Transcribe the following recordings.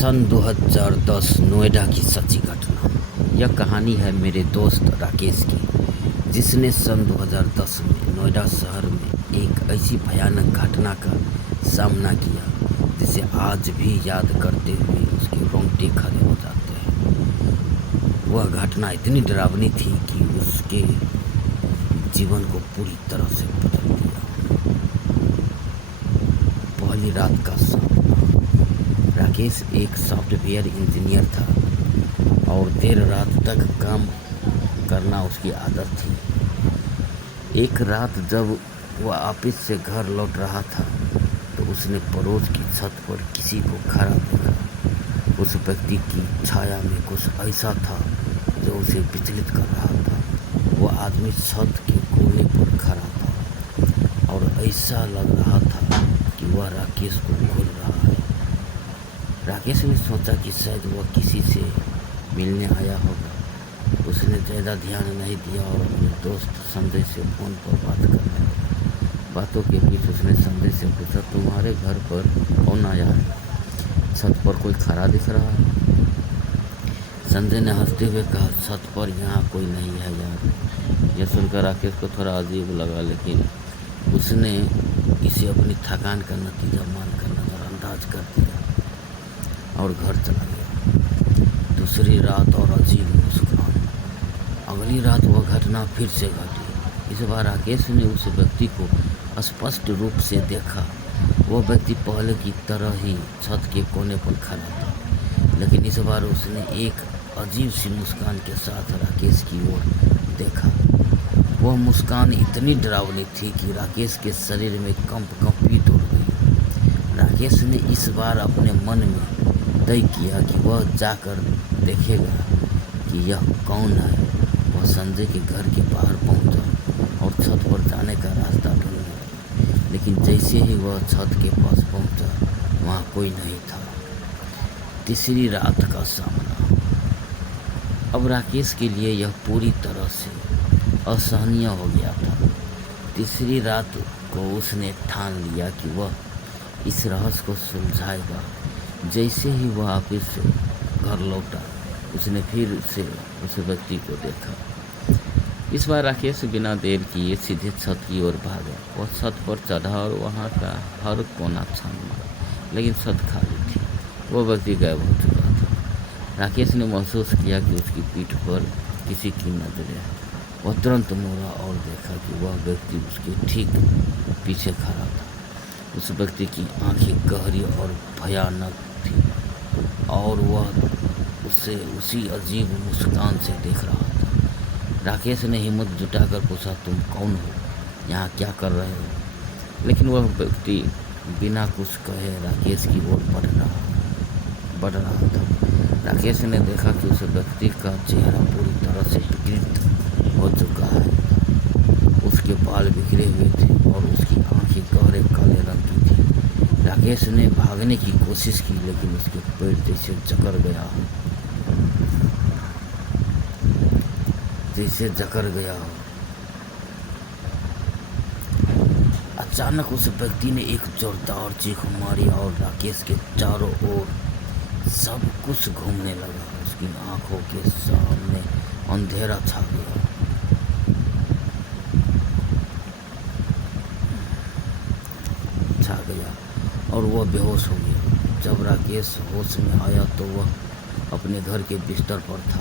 सन 2010 नोएडा की सच्ची घटना। यह कहानी है मेरे दोस्त राकेश की, जिसने सन 2010 में नोएडा शहर में एक ऐसी भयानक घटना का सामना किया जिसे आज भी याद करते हुए उसके रोंगटे खड़े हो जाते हैं। वह घटना इतनी डरावनी थी कि उसके जीवन को पूरी तरह से बदल दिया। पहली रात का सामना। राकेश एक सॉफ्टवेयर इंजीनियर था और देर रात तक काम करना उसकी आदत थी। एक रात जब वह ऑफिस से घर लौट रहा था तो उसने पड़ोस की छत पर किसी को खड़ा देखा। उस व्यक्ति की छाया में कुछ ऐसा था जो उसे विचलित कर रहा था। वह आदमी छत के कोने पर खड़ा था और ऐसा लग रहा था कि वह राकेश को घूर रहा है। राकेश ने सोचा कि शायद वह किसी से मिलने आया होगा। उसने ज़्यादा ध्यान नहीं दिया और अपने दोस्त संजय से फ़ोन पर बात कर रहा था। बातों के बीच उसने संजय से पूछा, तुम्हारे घर पर कौन आया है? छत पर कोई खड़ा दिख रहा है? संजय ने हंसते हुए कहा, छत पर यहाँ कोई नहीं है यार। यह सुनकर राकेश को थोड़ा अजीब लगा, लेकिन उसने इसे अपनी थकान का नतीजा मानकर नज़रअंदाज कर दिया और घर चला गया। दूसरी रात और अजीब मुस्कान। अगली रात वह घटना फिर से घटी। इस बार राकेश ने उस व्यक्ति को स्पष्ट रूप से देखा। वह व्यक्ति पहले की तरह ही छत के कोने पर खड़ा था, लेकिन इस बार उसने एक अजीब सी मुस्कान के साथ राकेश की ओर देखा। वह मुस्कान इतनी डरावनी थी कि राकेश के शरीर में कंपी दौड़ गई। राकेश ने इस बार अपने मन में तय किया कि वह जाकर देखेगा कि यह कौन है। वह संजय के घर के बाहर पहुंचा और छत पर जाने का रास्ता ढूंढने लगा, लेकिन जैसे ही वह छत के पास पहुंचा वहां कोई नहीं था। तीसरी रात का सामना। अब राकेश के लिए यह पूरी तरह से असहनीय हो गया था। तीसरी रात को उसने ठान लिया कि वह इस रहस्य को सुलझाएगा। जैसे ही वह ऑफिस से घर लौटा उसने फिर से उस व्यक्ति को देखा। इस बार राकेश बिना देर किए सीधे छत की ओर भागा। वह छत पर चढ़ा और वहां का हर कोना छान मारा, लेकिन छत खाली थी। वह व्यक्ति गायब हो चुका था। राकेश ने महसूस किया कि उसकी पीठ पर किसी की नजरें हैं। वह तुरंत मुड़ा और देखा कि वह व्यक्ति उसके ठीक पीछे खड़ा था। उस व्यक्ति की आंखें गहरी और भयानक थी और वह उसे उसी अजीब मुस्कान से देख रहा था। राकेश ने हिम्मत जुटाकर पूछा, तुम कौन हो? यहाँ क्या कर रहे हो? लेकिन वह व्यक्ति बिना कुछ कहे राकेश की ओर बढ़ रहा था। राकेश ने देखा कि उस व्यक्ति का चेहरा पूरी तरह से विकृत हो चुका है। उसके बाल बिखरे हुए थे और उसकी आंखें गहरे काले रंग की थी। राकेश ने भागने की कोशिश की, लेकिन उसके पैर जैसे जकड़ गया हो। अचानक उस व्यक्ति ने एक जोरदार चीख मारी और राकेश के चारों ओर सब कुछ घूमने लगा। उसकी आंखों के सामने अंधेरा छा गया और वह बेहोश हो गया। जब राकेश होश में आया तो वह अपने घर के बिस्तर पर था।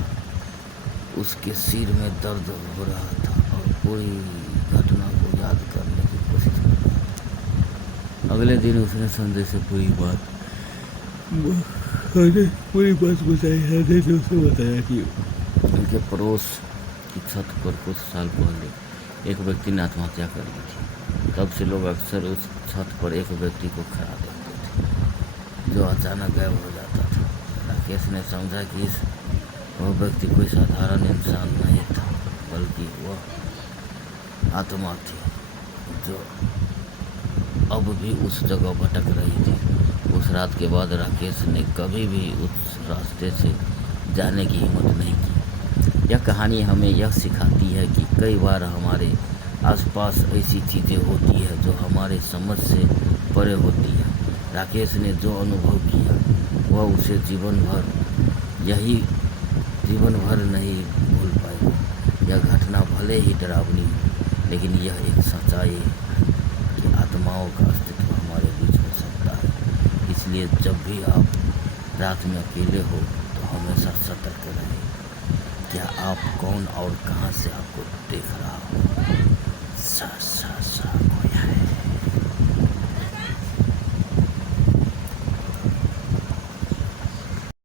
उसके सिर में दर्द हो रहा था और पूरी घटना को याद करने की कोशिश कर रहा था। अगले दिन उसने संजय से पूरी बात बताई है। तो उसे बताया कि उनके पड़ोस की छत पर कुछ साल पहले एक व्यक्ति ने आत्महत्या कर ली थी। तब से लोग अक्सर उस छत पर एक व्यक्ति को खड़ा देखते थे जो अचानक गायब हो जाता था। राकेश ने समझा कि वह व्यक्ति कोई साधारण इंसान नहीं था, बल्कि वह आत्मा थी जो अब भी उस जगह भटक रही थी। उस रात के बाद राकेश ने कभी भी उस रास्ते से जाने की हिम्मत नहीं की। यह कहानी हमें यह सिखाती है कि कई बार हमारे आसपास ऐसी चीज़ें होती है जो हमारे समझ से परे होती है। राकेश ने जो अनुभव किया वह उसे जीवन भर नहीं भूल पाएगा। यह घटना भले ही डरावनी हो, लेकिन यह एक सच्चाई है कि आत्माओं का अस्तित्व हमारे बीच हो सकता है। इसलिए जब भी आप रात में अकेले हो तो हमेशा सतर्क रहें। क्या आप कौन और कहां से आपको देख रहा हो? सा सा सा